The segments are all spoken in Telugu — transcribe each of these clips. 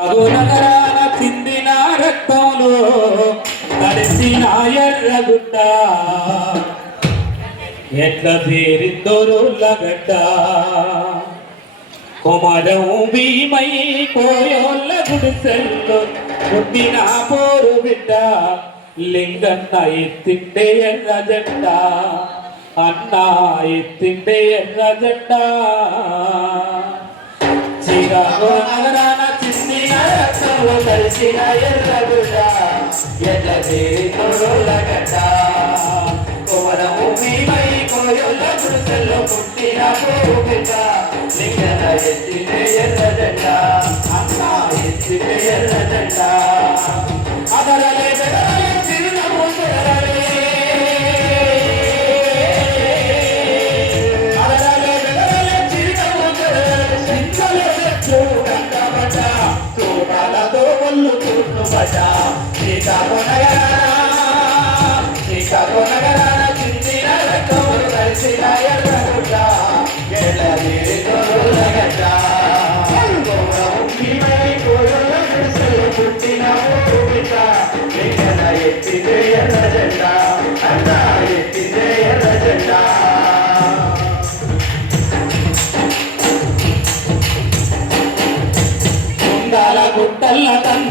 నగరాన చిందిన రక్తంలో తడిసిన ఎర్రగుట్ట ఎట్ల తీరిందో రోళ్ళగడ్డ కుమరం భీమై పోయోళ్ళ గుడిసెల్లో పుట్టిన పోరు బిడ్డ. లింగన్న ఎత్తిండే ఎర్ర జెండ. అన్న ఎత్తిండే ఎర్ర జెండ. చిరాగో నగరా కలిసిన ఎర్రగుడ్డ ఎట్ల తీరిందోళ్ళగడ్డ చుట్టుబడ్డ శ్రీకాకుళ నగరాన శ్రీకాకుళ చిందిన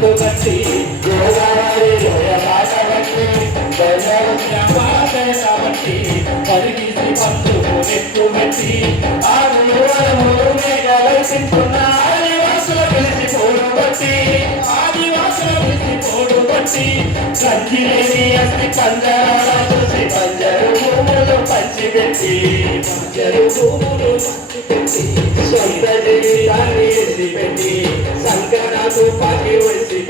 గుట్టల్ల తండు కట్టి గోదావరి లోయ బాట కట్టి కాబట్టి పరిగీసి పంతులు నెట్టు పెట్టి ఆరులు వరములు మేఘాలు ఆదివాసుల పిలిచి పోడు బట్టి ఆదివాసుల పిలిచి పోడు బట్టి కంచిలేని అస్థి పంజరాల చూసి పంజరు భూములు పంచిపెట్టి పంజరు భూములు పంచిపెట్టి సొంత జీవితాన్ని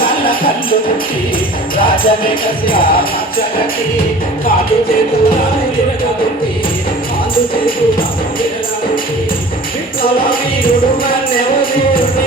కళ్ళ కళ్ళు ముట్టి రాజమే కసి మచ్చగట్టి కాదు చేతులను విరగొట్టి కాదు చేతులను విరగొట్టి విప్లవ వీరుడు మన్నెవు దేవుడిని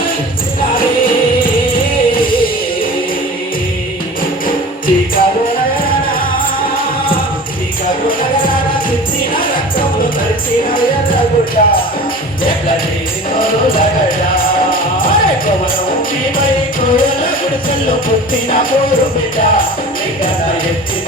పుట్టిన పోరు బిడ్డ ఎత్తి